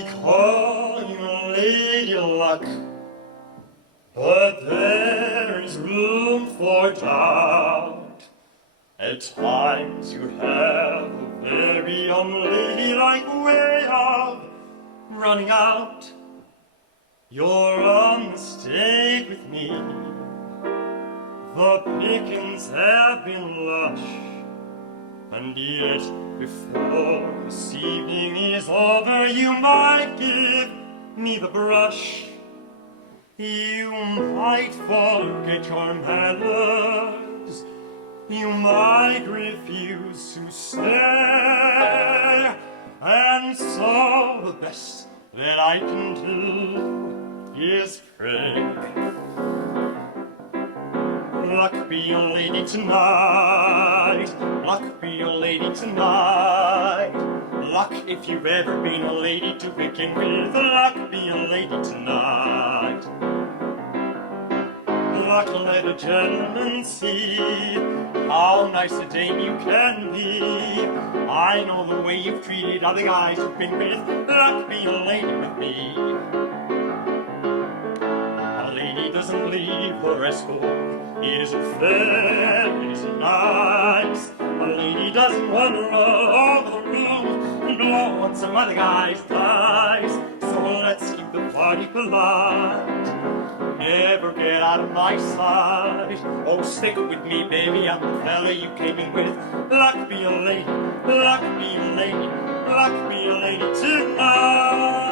They call you Lady Luck, but there's room for doubt. At times you have a very unladylike way of running out. You're a mistake with me. The pickings have been lush, and yet before this evening is over, you might give me the brush. You might forget your manners. You might refuse to stay. And so the best that I can do is pray. Luck be your lady tonight. Luck be your lady tonight. Luck if you've ever been a lady to begin with. Luck be your lady tonight. Luck let a gentleman see how nice a dame you can be. I know the way you've treated other guys you've been with. Luck be your lady with me. A lady doesn't leave her escort. It isn't fair, it isn't nice. A lady doesn't wander all over the room and blow on some other guy's thighs. So let's keep the party polite. Never get out of my sight. Oh, stick with me, baby, I'm the fella you came in with. Luck be a lady, luck be a lady, luck be a lady tonight.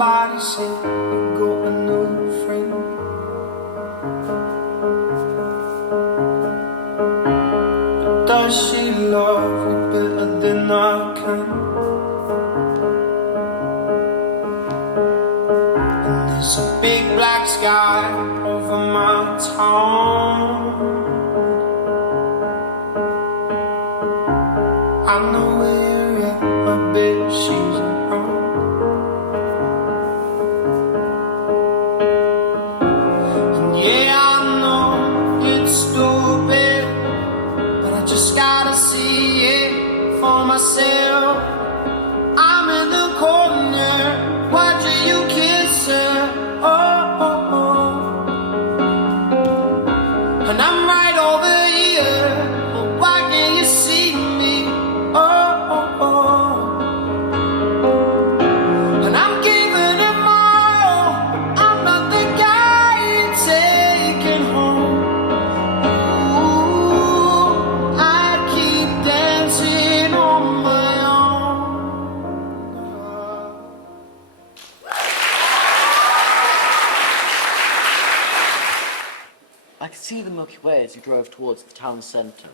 somebody said you got a new friend. But does she love you better than I can? And there's a big black sky over my town. I know where you're at, I bet she's around. Yeah, I know it's stupid, but I just gotta see it for myself. I'm in the corner, watching you kiss her. Oh, oh, oh. And I'm right over here, but why can't you see me? Oh, oh, oh. And I'm giving it my all, but I'm not the guy you're taking home. Ooh, I keep dancing on my own. I could see the Milky Way as you drove towards the town centre.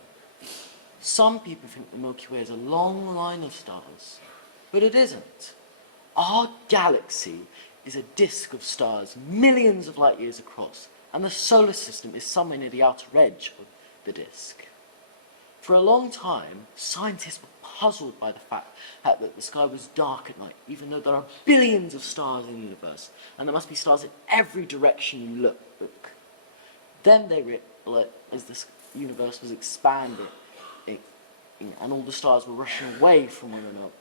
Some people think the Milky Way is a long line of stars, but it isn't. Our galaxy is a disk of stars millions of light years across, and the solar system is somewhere near the outer edge of the disk. For a long time, scientists were puzzled by the fact that the sky was dark at night, even though there are billions of stars in the universe, and there must be stars in every direction you look. Then they realized, as this universe was expanding, and all the stars were rushing away from one another.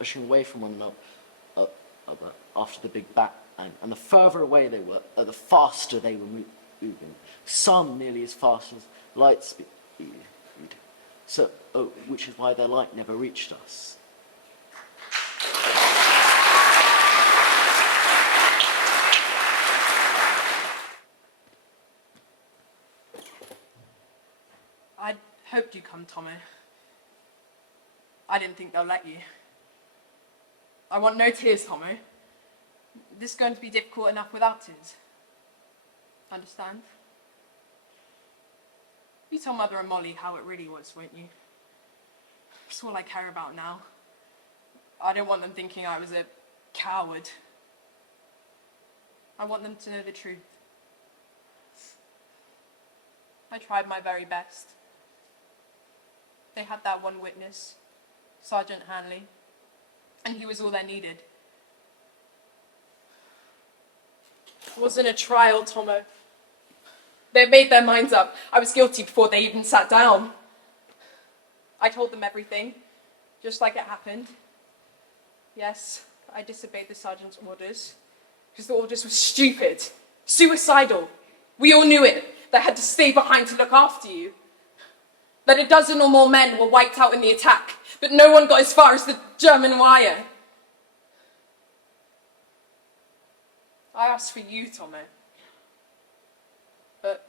Rushing away from one another after the Big Bang, and the further away they were, the faster they were moving. Some nearly as fast as light speed. So, which is why their light never reached us. I hoped you'd come, Tommy. I didn't think they'll let you. I want no tears, Tommy. This is going to be difficult enough without tears. Understand? You tell Mother and Molly how it really was, won't you? That's all I care about now. I don't want them thinking I was a coward. I want them to know the truth. I tried my very best. They had that one witness, Sergeant Hanley, and he was all they needed. It wasn't a trial, Tomo. They made their minds up. I was guilty before they even sat down. I told them everything, just like it happened. Yes, I disobeyed the sergeant's orders, because the orders were stupid, suicidal. We all knew it. They had to stay behind to look after you. That a dozen or more men were wiped out in the attack, but no one got as far as the German wire. I asked for you, Tomo. But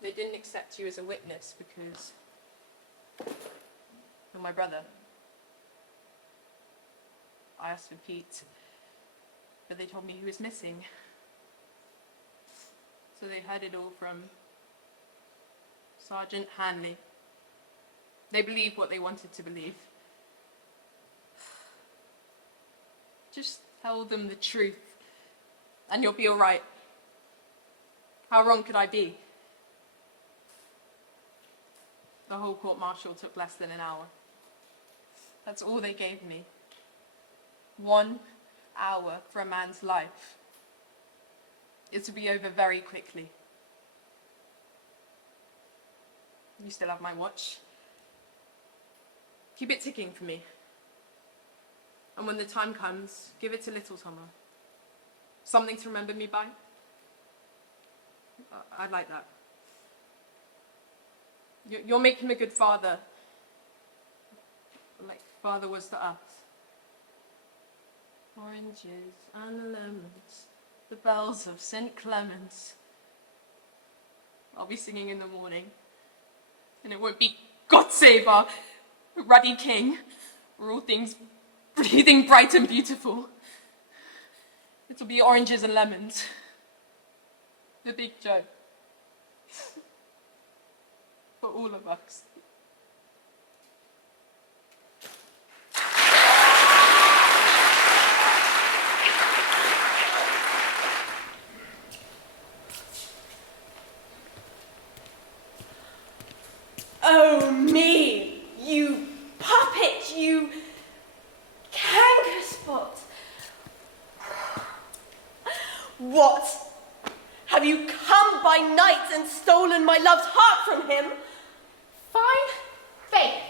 they didn't accept you as a witness because you're my brother. I asked for Pete, but they told me he was missing. So they heard it all from Sergeant Hanley. They believed what they wanted to believe. Just tell them the truth, and you'll be all right. How wrong could I be? The whole court-martial took less than an hour. That's all they gave me. 1 hour for a man's life. It will be over very quickly. You still have my watch. Keep it ticking for me. And when the time comes, give it to little Tomo. Something to remember me by. I'd like that. You'll make him a good father, like father was to us. Oranges and lemons, the bells of St. Clement's. I'll be singing in the morning. And it won't be God save our ruddy king, or all things breathing bright and beautiful. It'll be oranges and lemons. The big joke. For all of us. Oh me, you puppet, you cankerspot. What? Have you come by night and stolen my love's heart from him? Fine faith.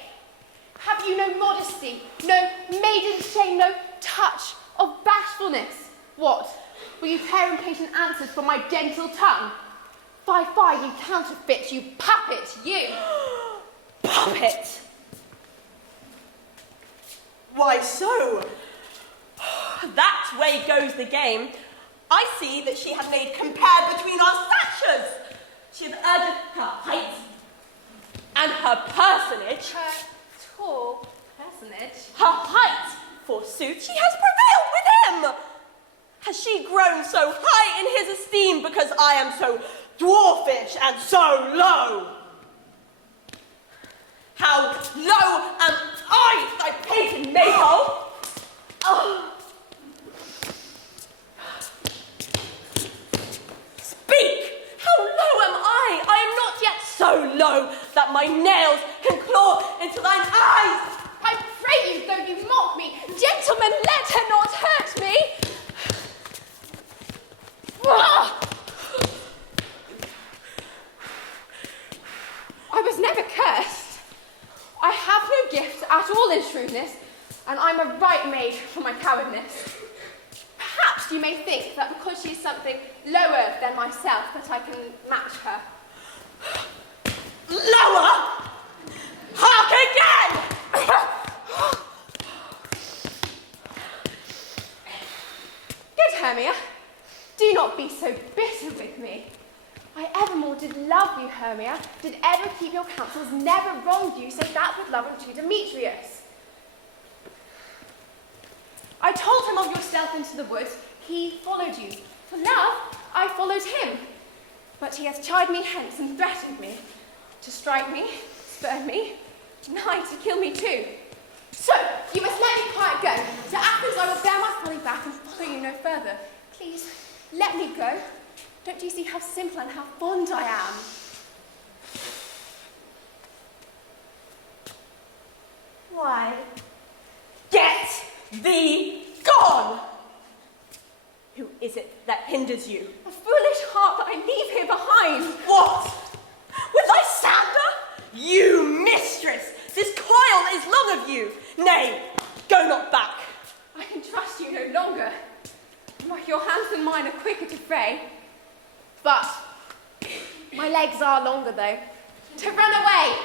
Have you no modesty, no maiden shame, no touch of bashfulness? What? Will you tear impatient answers from my gentle tongue? Fie, you counterfeit, you puppet, you! Puppet? Why so? That way goes the game. I see that she had made compare between our statures. She had added her height and her personage. Her tall personage. Her height, forsooth, she has prevailed with him. Has she grown so high in his esteem because I am so dwarfish and so low? How low am I, thy pagan maypole? Oh. Speak! How low am I? I am not yet so low that my nails can claw into thine eyes. I pray you, though you mock me, gentlemen, let her not hurt me. I was never cursed. I have no gift at all in shrewdness, and I'm a right maid for my cowardness. Perhaps you may think that because she is something lower than myself that I can match her. Lower? Hark again! Good Hermia, do not be so bitter with me. I evermore did love you, Hermia, did ever keep your counsels, never wronged you, save that with love unto Demetrius. I told him of your stealth into the woods, he followed you. For love, I followed him. But he has chid me hence and threatened me to strike me, spurn me, nigh to kill me too. So, you must let me quite go. To Athens I will bear my folly back and follow you no further. Please, let me go. Don't you see how simple and how fond I am? Why, get thee gone! Who is it that hinders you? A foolish heart that I leave here behind. What? With Lysander? You mistress! This coil is long of you. Nay, go not back. I can trust you no longer. Your hands and mine are quicker to fray. But my legs are longer, though. To run away!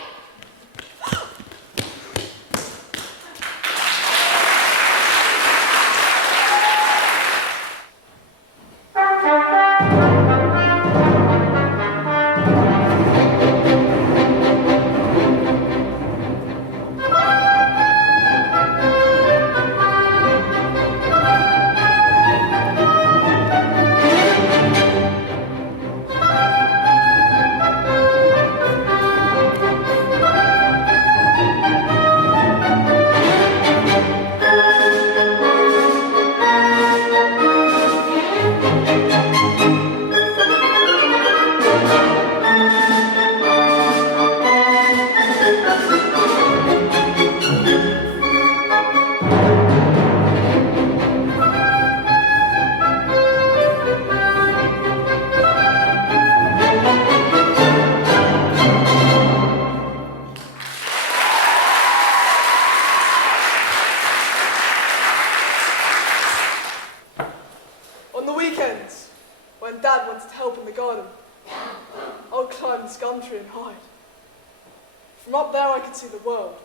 See the world.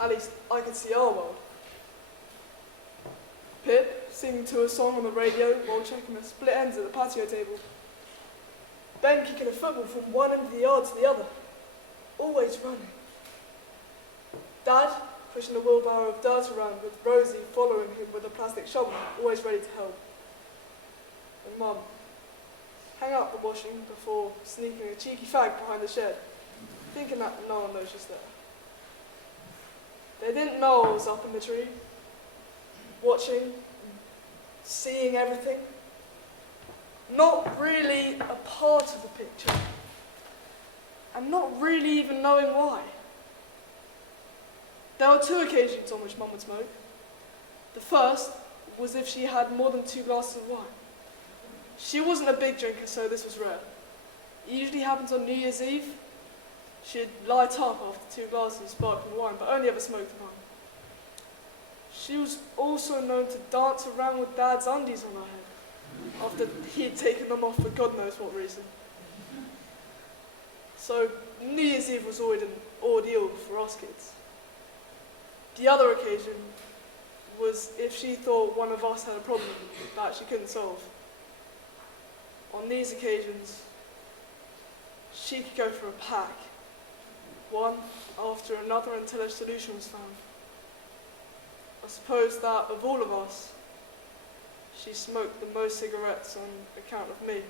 At least I could see our world. Pip singing to a song on the radio while checking the split ends at the patio table. Ben kicking a football from one end of the yard to the other. always running. Dad pushing a wheelbarrow of dirt around with Rosie following him with a plastic shovel, always ready to help. And Mum, hang up the washing before sneaking a cheeky fag behind the shed, thinking that no one knows she's there. They didn't know I was up in the tree, watching, seeing everything. Not really a part of the picture, and not really even knowing why. There were 2 occasions on which Mum would smoke. The first was if she had more than 2 glasses of wine. She wasn't a big drinker, so this was rare. It usually happens on New Year's Eve. She'd light up after 2 glasses of sparkling wine, but only ever smoked at home. She was also known to dance around with Dad's undies on her head, after he'd taken them off for God knows what reason. So New Year's Eve was always an ordeal for us kids. The other occasion was if she thought one of us had a problem that she couldn't solve. On these occasions, she could go for a pack, one after another until a solution was found. I suppose that, of all of us, she smoked the most cigarettes on account of me.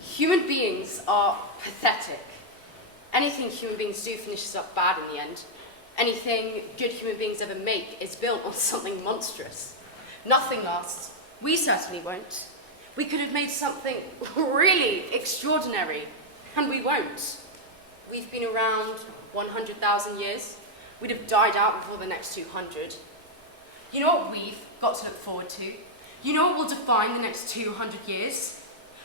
Human beings are pathetic. Anything human beings do finishes up bad in the end. Anything good human beings ever make is built on something monstrous. Nothing lasts. We certainly won't. We could have made something really extraordinary, and we won't. We've been around 100,000 years. We'd have died out before the next 200. You know what we've got to look forward to? You know what will define the next 200 years?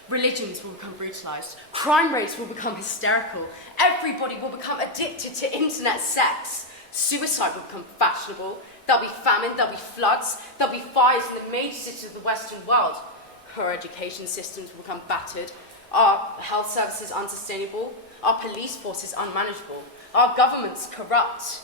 Religions will become brutalized. Crime rates will become hysterical. Everybody will become addicted to internet sex. Suicide will become fashionable. There'll be famine, there'll be floods, there'll be fires in the major cities of the Western world. Our education systems will become battered. Our health services unsustainable. Our police forces unmanageable. Our governments corrupt.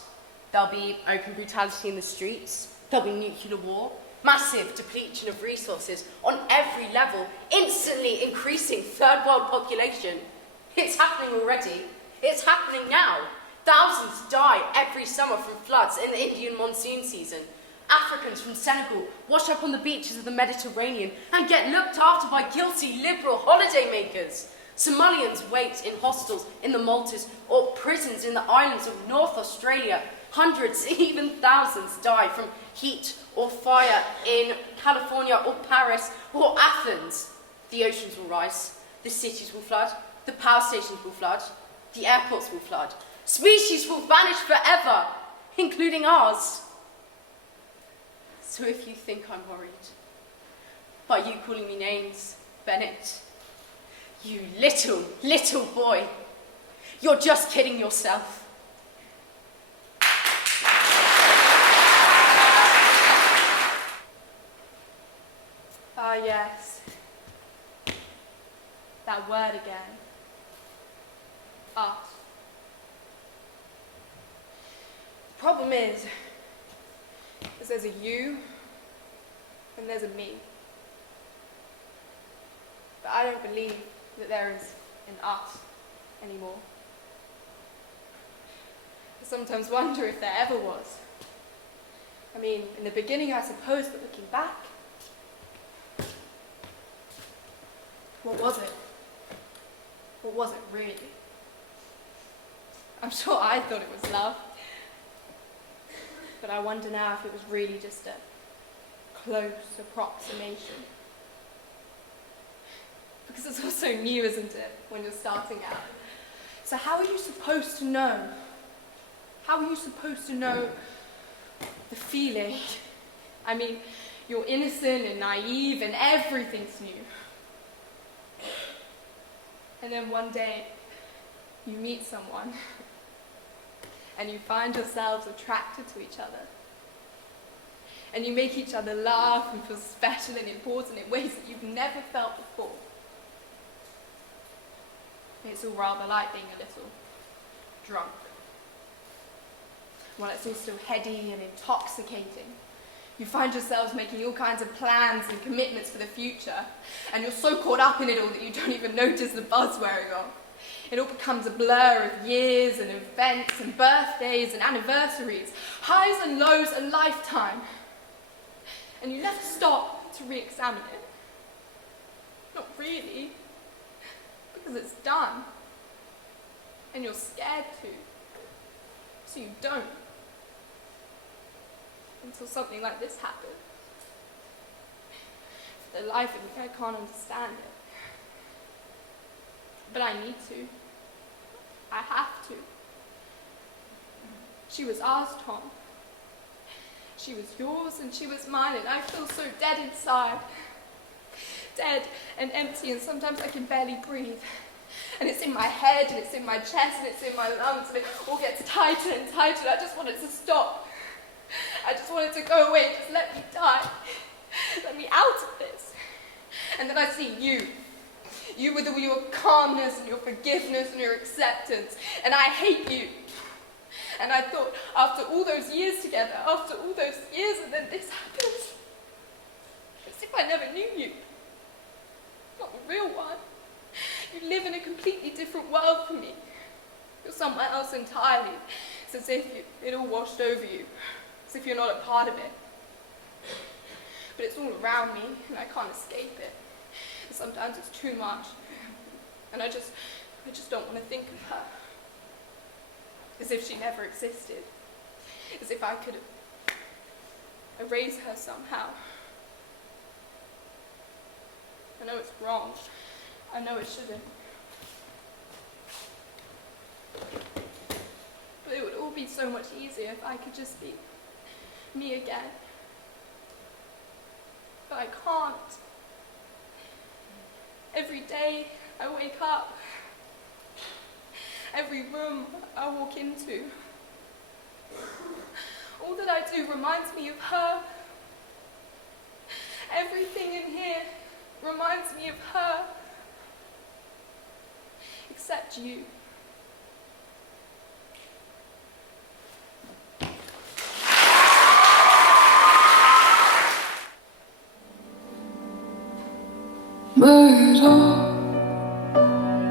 There'll be open brutality in the streets. There'll be nuclear war. Massive depletion of resources on every level, instantly increasing third world population. It's happening already. It's happening now. Thousands die every summer from floods in the Indian monsoon season. Africans from Senegal wash up on the beaches of the Mediterranean and get looked after by guilty liberal holidaymakers. Somalians wait in hostels in the Maldives or prisons in the islands of North Australia. Hundreds, even thousands die from heat or fire in California or Paris or Athens. The oceans will rise, the cities will flood, the power stations will flood, the airports will flood. Species will vanish forever, including ours. So if you think I'm worried by you calling me names, Bennett, you little boy, you're just kidding yourself. Ah, yes. That word again. Art. The problem is there's a you and there's a me. But I don't believe that there is an us anymore. I sometimes wonder if there ever was. I mean, in the beginning, I suppose, but looking back, what was it? What was it really? I'm sure I thought it was love. But I wonder now if it was really just a close approximation. Because it's all so new, isn't it, when you're starting out? So how are you supposed to know? How are you supposed to know the feeling? I mean, you're innocent and naive and everything's new. And then one day, you meet someone and you find yourselves attracted to each other. And you make each other laugh and feel special and important in ways that you've never felt before. It's all rather like being a little drunk. Well, it's all still heady and intoxicating. You find yourselves making all kinds of plans and commitments for the future, and you're so caught up in it all that you don't even notice the buzz wearing off. It all becomes a blur of years and events and birthdays and anniversaries, highs and lows, a lifetime. And you never stop to re-examine it. Not really, because it's done. And you're scared to, so you don't. Until something like this happens. For the life of me, I can't understand it. But I need to. I have to. She was ours, Tom. She was yours and she was mine, and I feel so dead inside. Dead and empty, and sometimes I can barely breathe. And it's in my head, and it's in my chest, and it's in my lungs, and it all gets tighter and tighter, and I just want it to stop. I just want it to go away, just let me die. Let me out of this. And then I see you. You with all your calmness and your forgiveness and your acceptance. And I hate you. And I thought, after all those years together, after all those years, and then this happens. As if I never knew you. Not the real one. You live in a completely different world from me. You're somewhere else entirely. It's as if it all washed over you. As if you're not a part of it. But it's all around me, and I can't escape it. And sometimes it's too much. And I just don't want to think of her. As if she never existed. As if I could erase her somehow. I know it's wrong. I know it shouldn't. But it would all be so much easier if I could just be me again. But I can't. Every day I wake up, every room I walk into, all that I do reminds me of her. Everything in here reminds me of her, except you. Made up,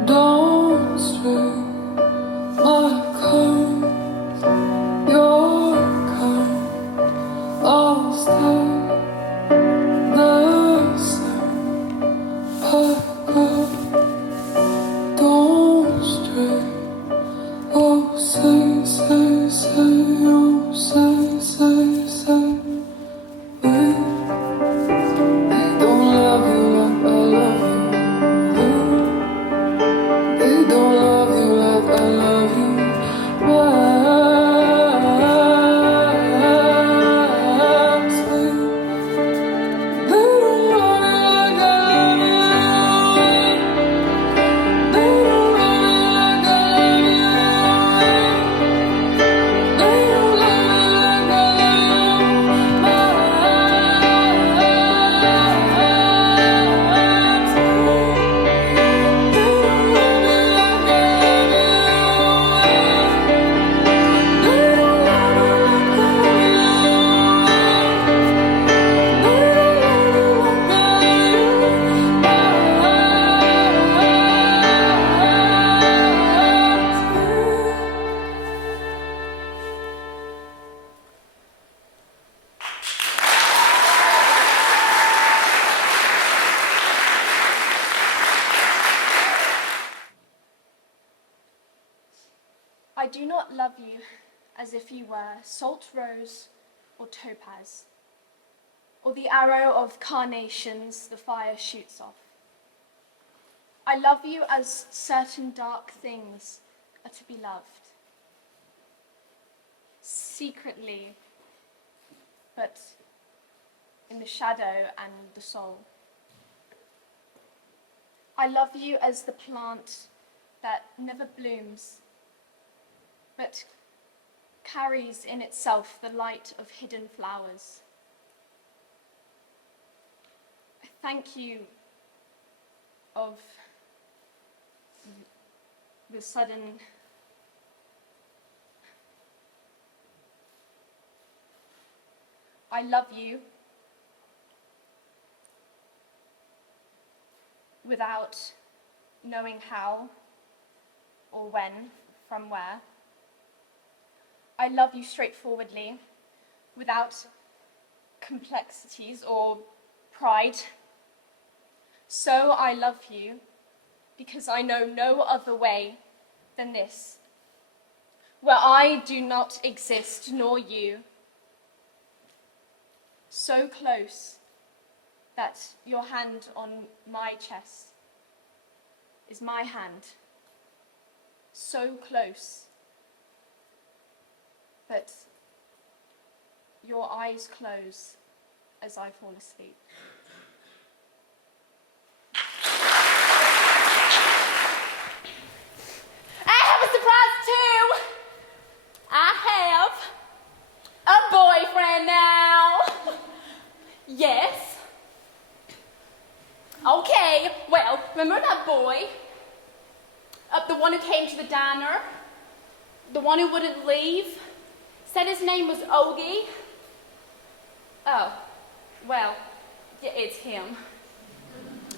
don't stray. My kind, your kind, I'll stay the same. Pack up, don't stray. Oh, say, say, say, oh, say, say, say. They don't love you like I love you. They don't love you like I love you. I do not love you as if you were salt rose or topaz, or the arrow of carnations the fire shoots off. I love you as certain dark things are to be loved, secretly, but in the shadow and the soul. I love you as the plant that never blooms, but carries in itself the light of hidden flowers. I thank you of the sudden I love you without knowing how or when, from where. I love you straightforwardly, without complexities or pride. So I love you because I know no other way than this, where I do not exist, nor you. So close that your hand on my chest is my hand. So close that your eyes close as I fall asleep. I have a surprise too! I have a boyfriend now! Yes. Okay, well, remember that boy? The one who came to the diner? The one who wouldn't leave? Said his name was Ogie? Oh, well, yeah, it's him.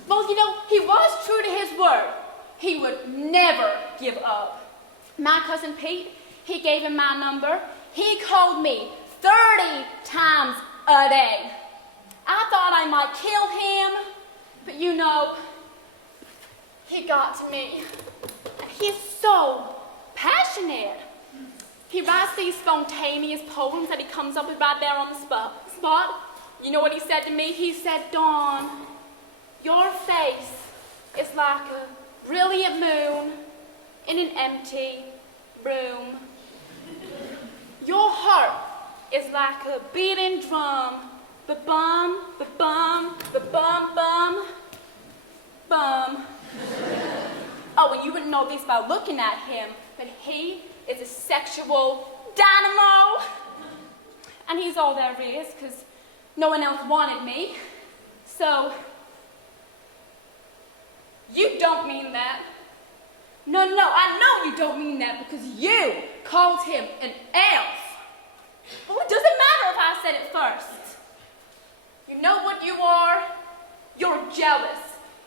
Well, you know, he was true to his word. He would never give up. My cousin Pete, he gave him my number. He called me 30 times a day. I thought I might kill him, but you know, he got to me. He's so passionate. He writes these spontaneous poems that he comes up with right there on the spot. You know what he said to me? He said, Dawn, your face is like a brilliant moon in an empty room. Your heart is like a beating drum. Ba-bum, ba-bum, ba-bum, bum, bum. Oh, and you wouldn't know this by looking at him, but he is a sexual dynamo. And he's all there is, because no one else wanted me. So, you don't mean that. No, I know you don't mean that, because you called him an elf. Well, it doesn't matter if I said it first. You know what you are? You're jealous.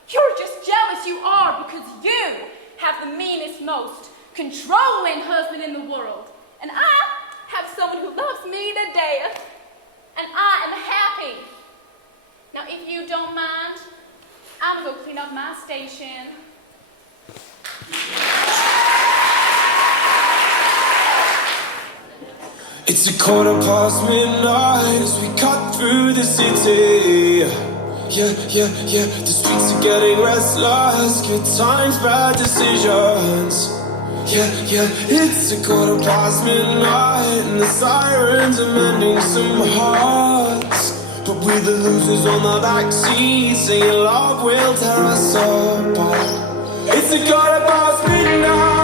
You're just jealous you are because you have the meanest, most controlling husband in the world. And I have someone who loves me to death. And I am happy. Now, if you don't mind, I'm going to clean up my station. It's midnight as we cut through the city. Yeah, the streets are getting restless. Good times, bad decisions. Yeah, it's midnight and the sirens are mending some hearts. But we're the losers on the back seat, saying love will tear us apart. It's midnight.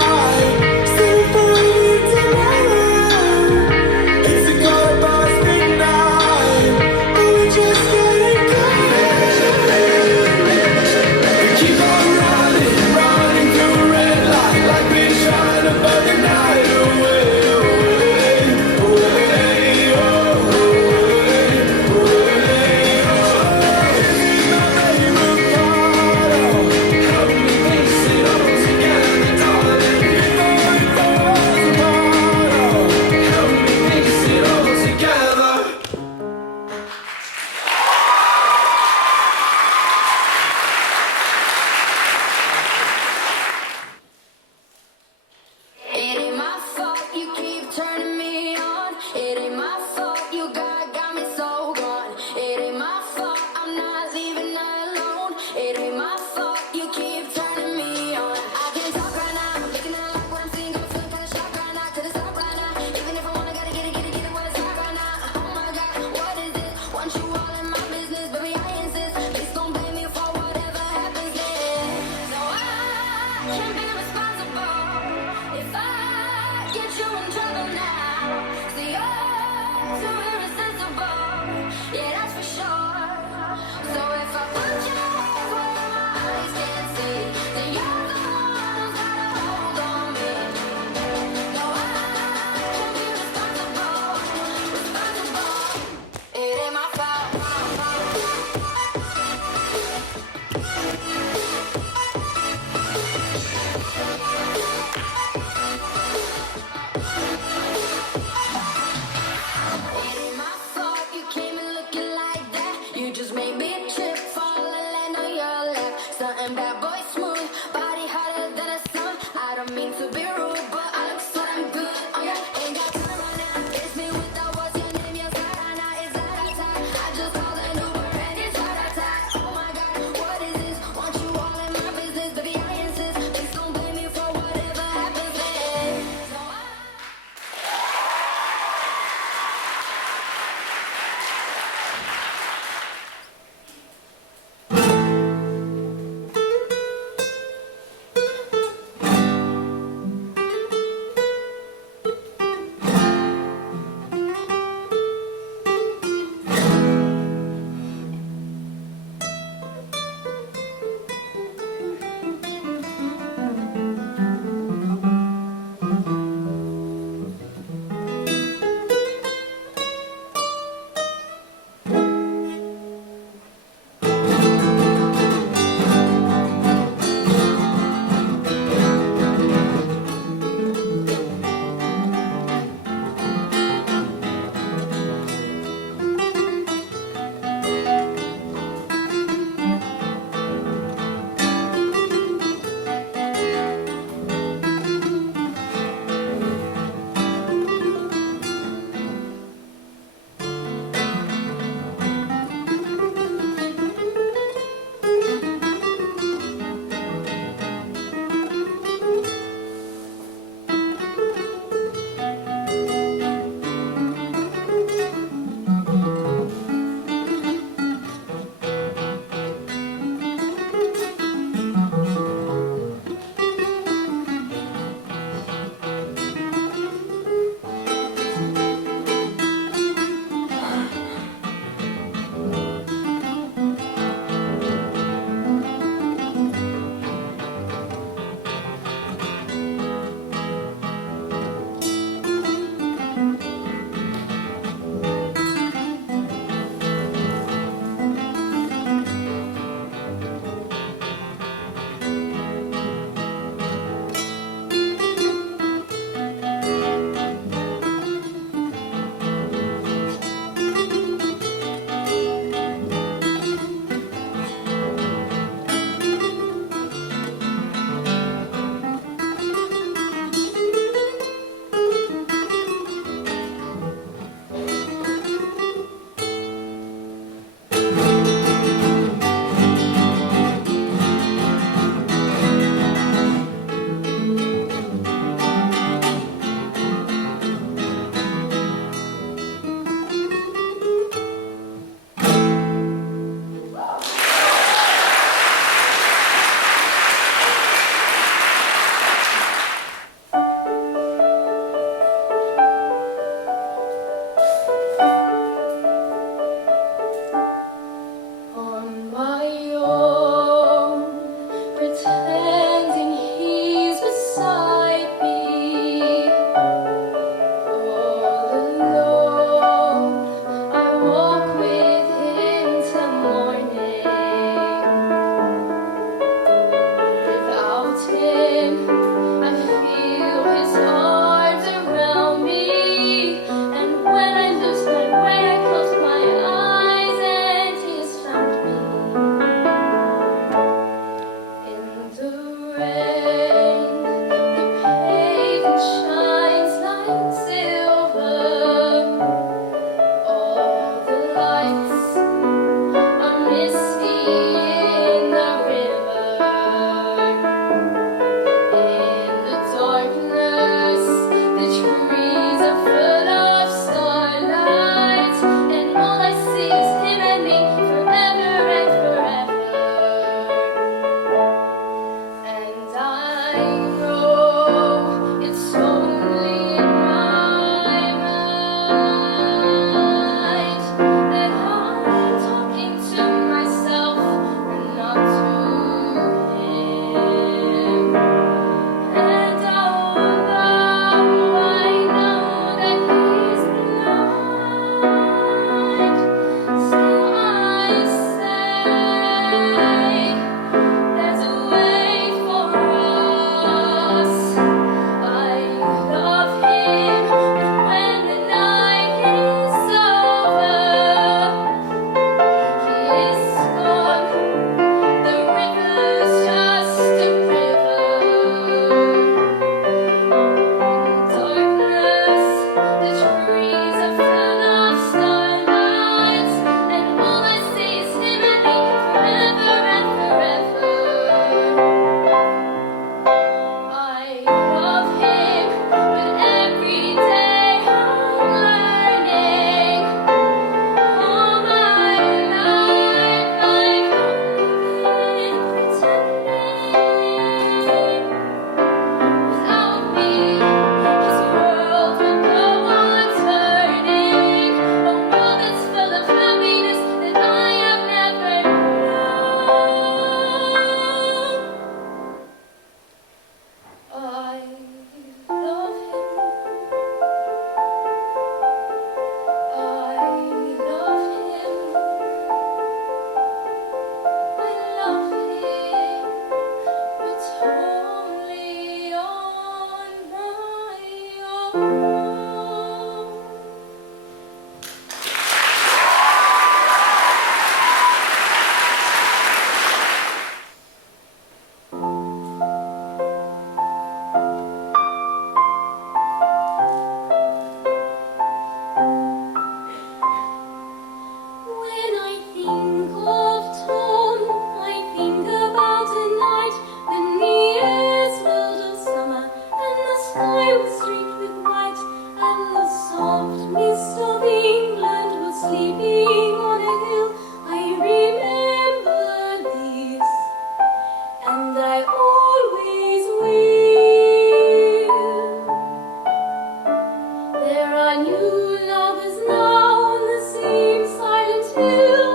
a new love is now on the same silent hill,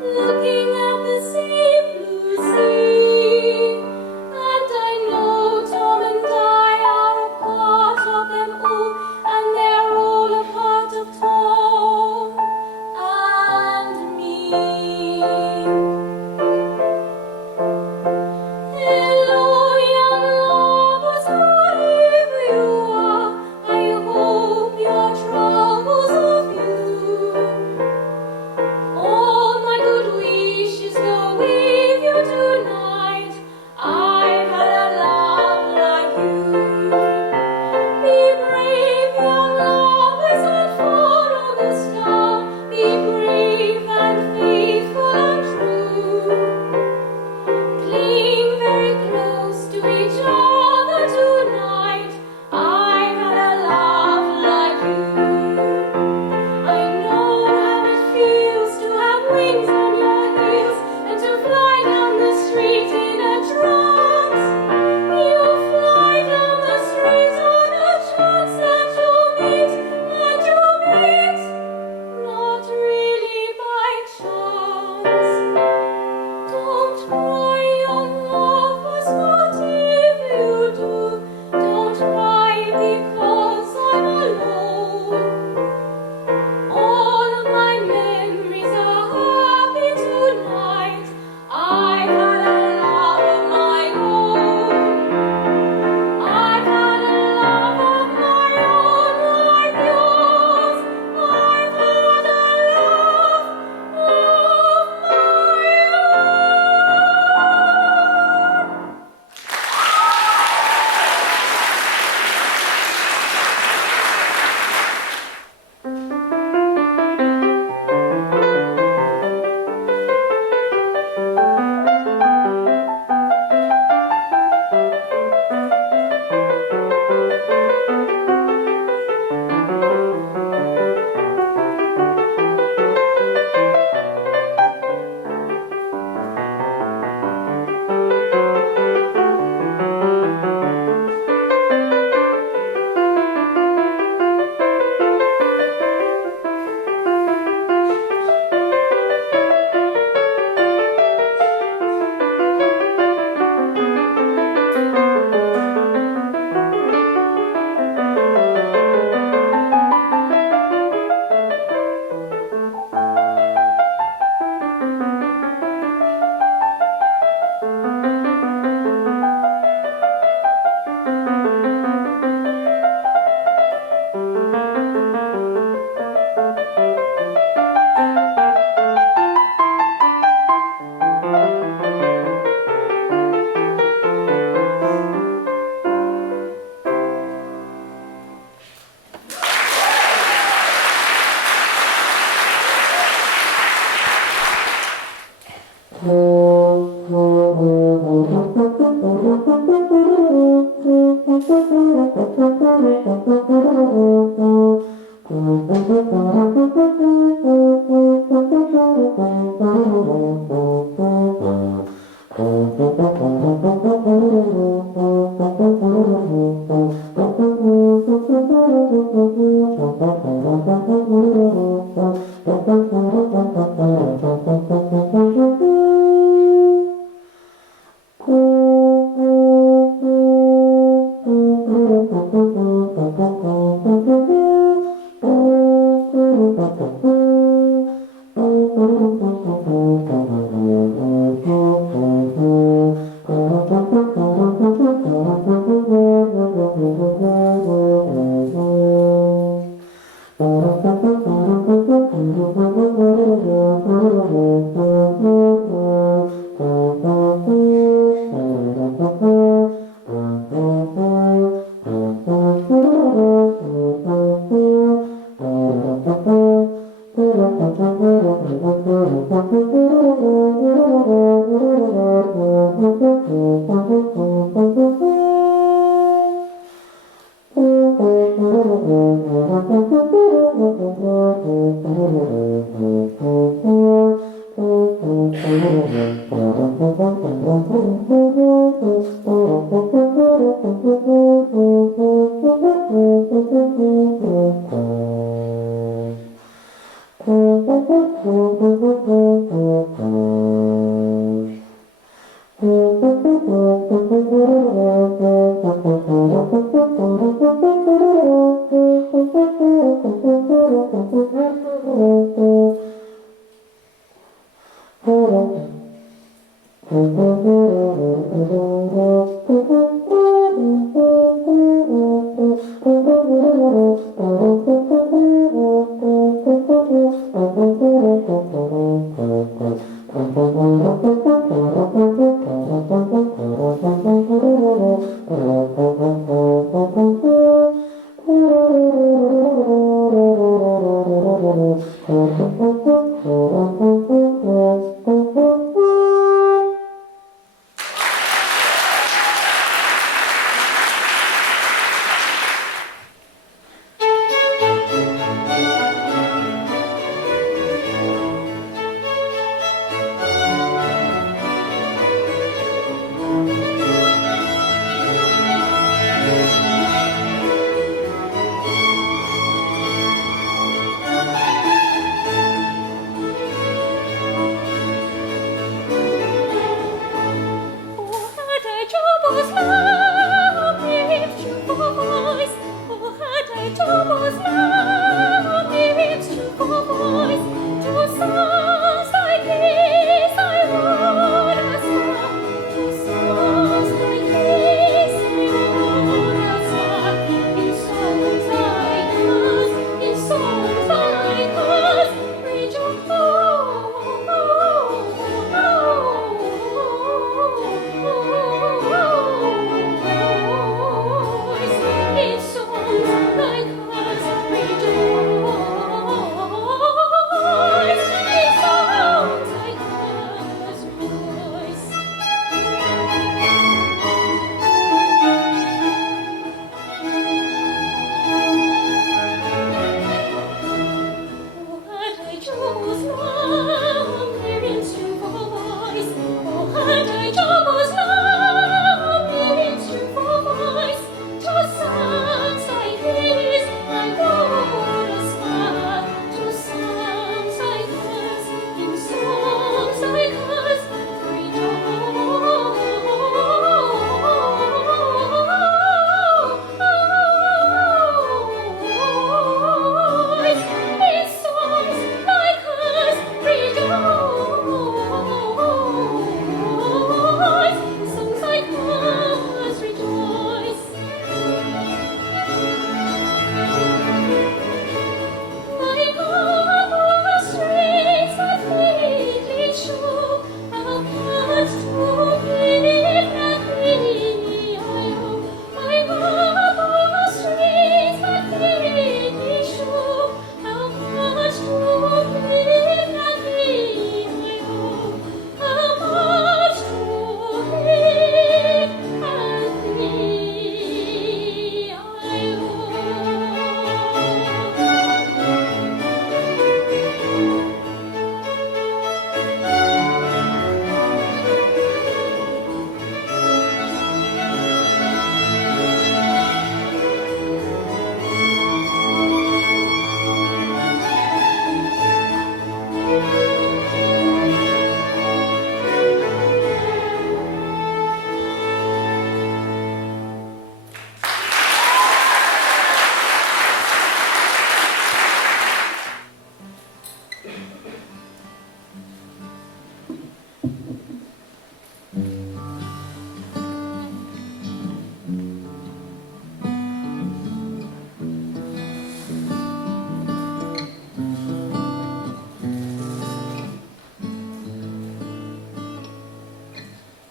looking at the same blue sea. And I know Tom and I are a part of them all, and they're all a part of Tom and me. Hello, young lovers, wherever you are, I hope your troubles are few. All my good wishes go with you tonight. I've had a love like you. Be brave, young lovers, and follow the star. Be brave and faithful and true. Cling very close to each other tonight. I've had a love like you. I know how it feels to have wings on your heels and to fly down the street in a trance. You fly down the street on a chance that you'll meet, and you'll meet, not really by chance. Don't cry, young lovers, whatever you do. Don't cry because I'm alone. All of my memories are happy tonight. I've had a love of my own. I've had a love of my own like yours. I've had a love of my own.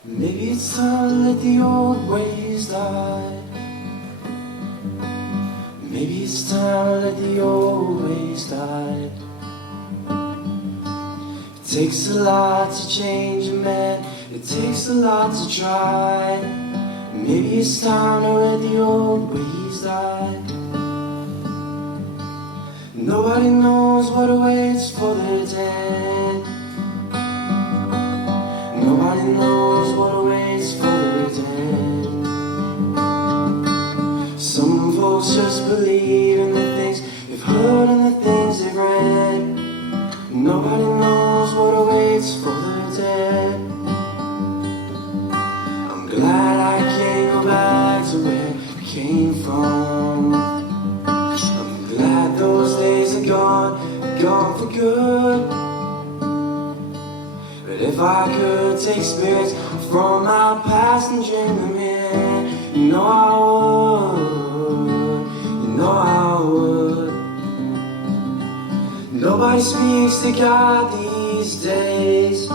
Maybe it's time to let the old ways die. Maybe it's time to let the old ways die. It takes a lot to change a man, it takes a lot to try. Maybe it's time to let the old ways die. Nobody knows what awaits for the dead. Nobody knows what awaits for the dead. Some folks just believe in the things they've heard and the things they've read. Nobody knows what awaits for the dead. I'm glad I can't go back to where I came from. I'm glad those days are gone for good. But if if I could take spirits from my past and dream them in, you know I would, you know I would. Nobody speaks to God these days.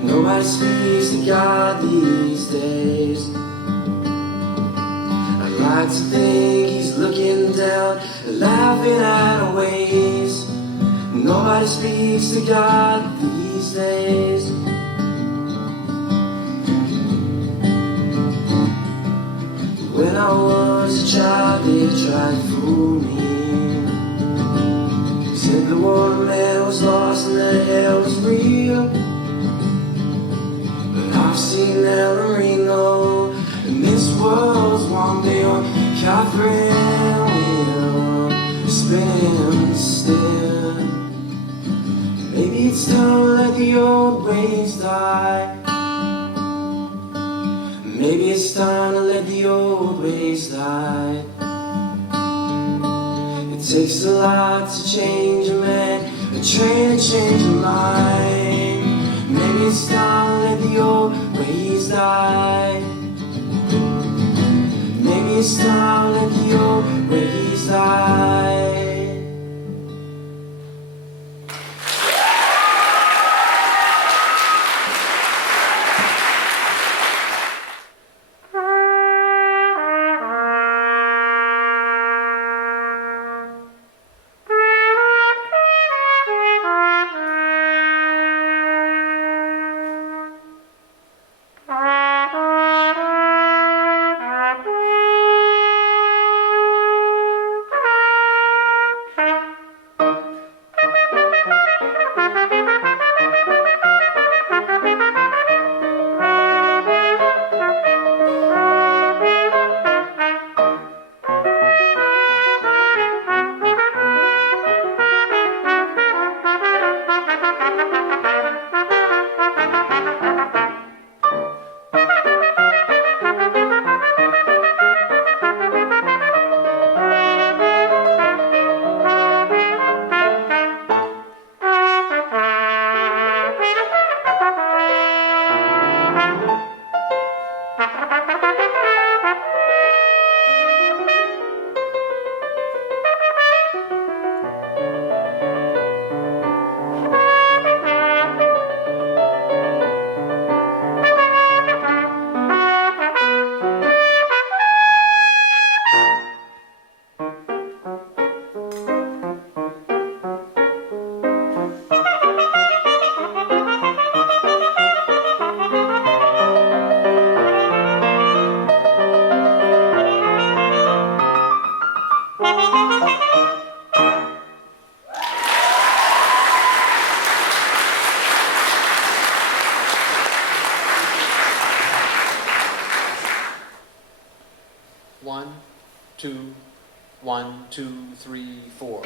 Nobody speaks to God these days. I'd like to think he's looking down and laughing at our ways. Nobody speaks to God these days. When I was a child, they tried to fool me. Said the waterman was lost and that hell was real. But I've seen Ellman Reno, and this world's one day on Catherine wheel, spinning still. Maybe it's time to let the old ways die. Maybe it's time to let the old ways die. It takes a lot to change a man, a train to change a mind. Maybe it's time to let the old ways die. Maybe it's time to let the old ways die. One, two, 1, 2, 3, 4.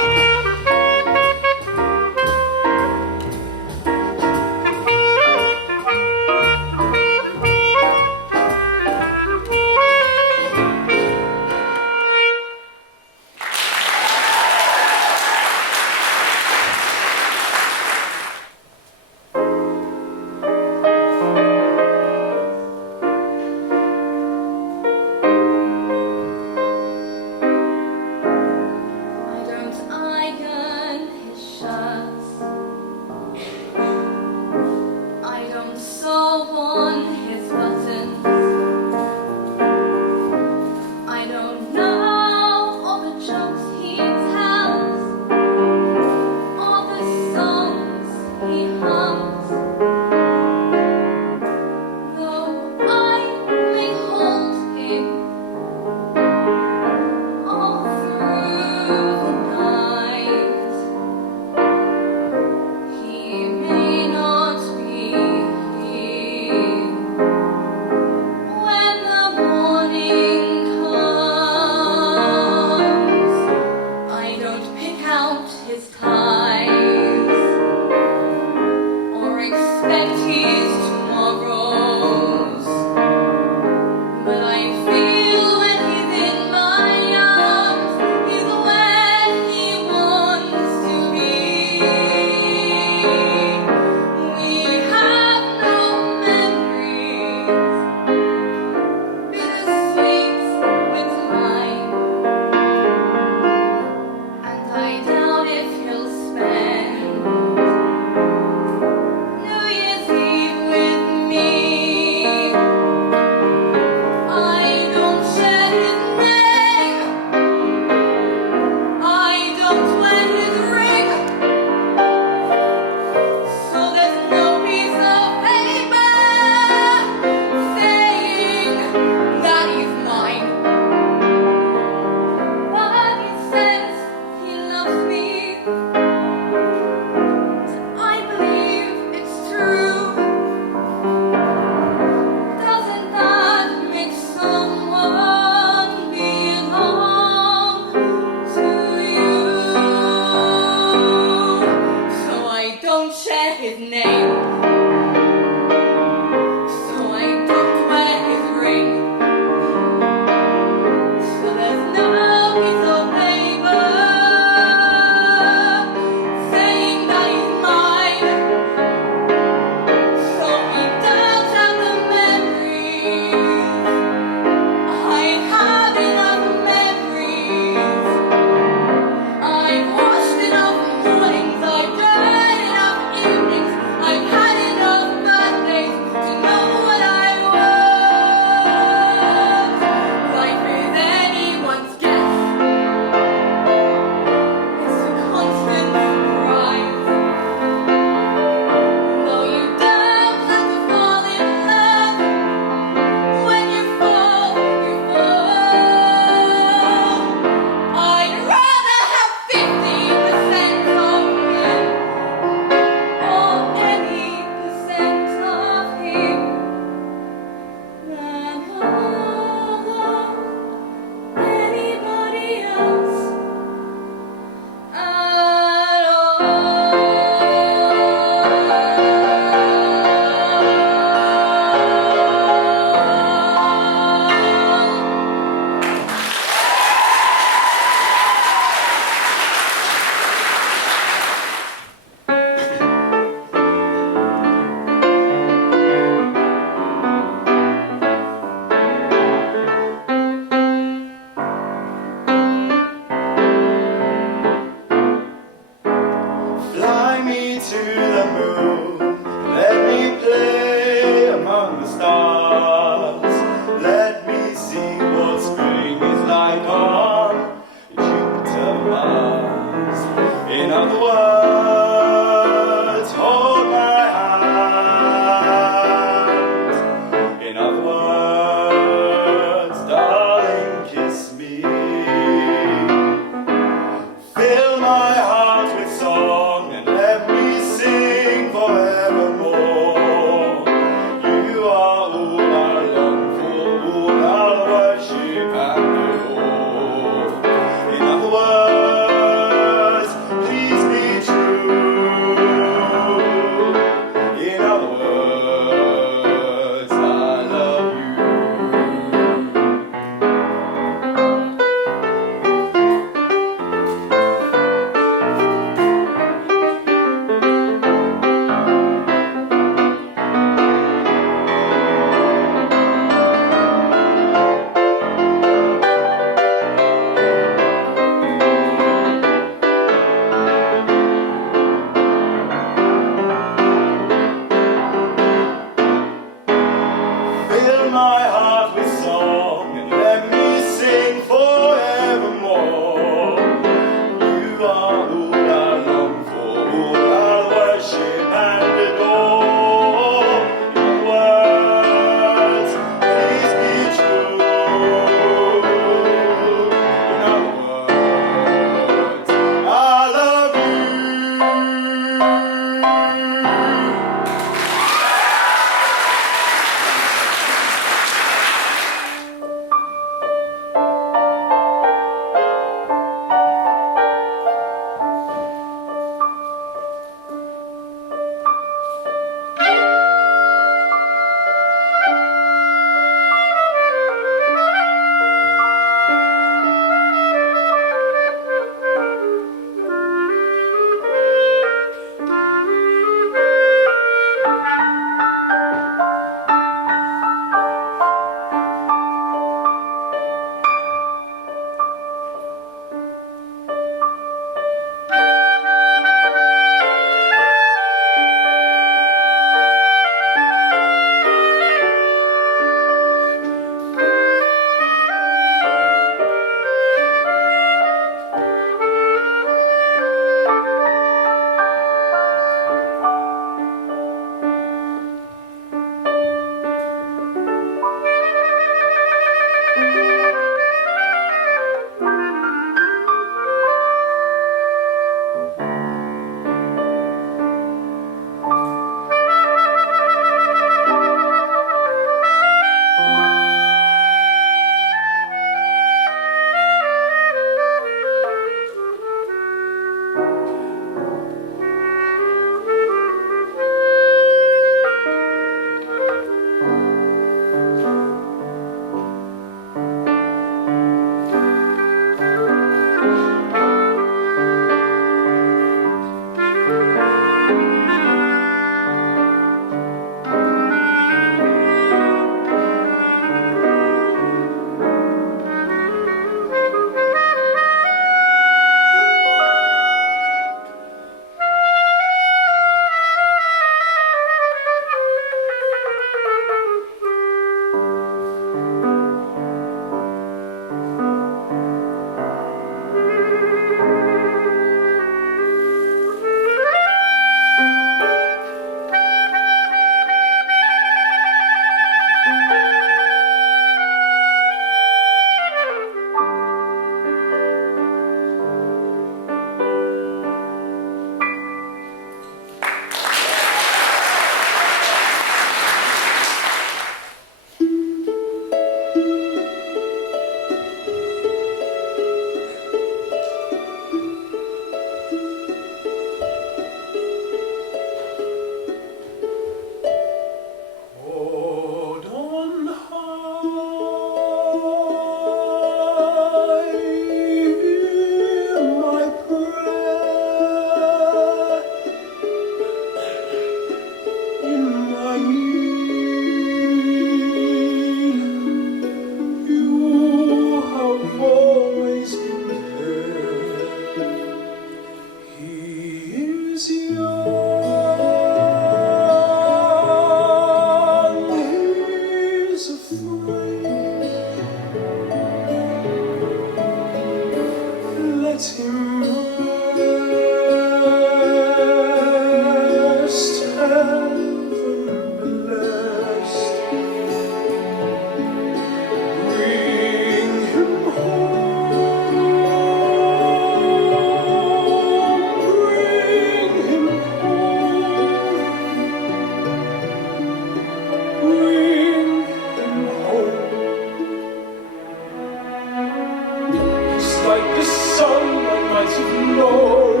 to know.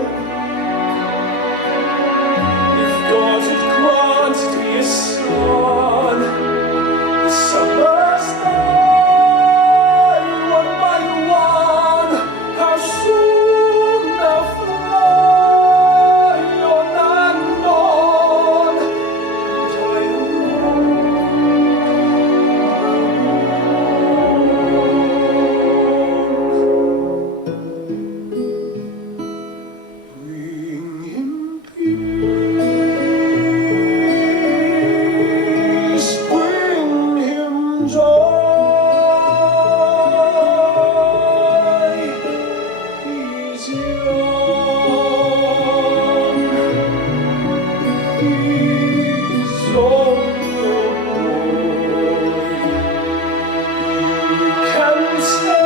If God had granted me a son, the summer's day, one by one, how soon they'll fly on and on, and I bring him peace, bring him joy. He's young, he's only a boy. You can stay.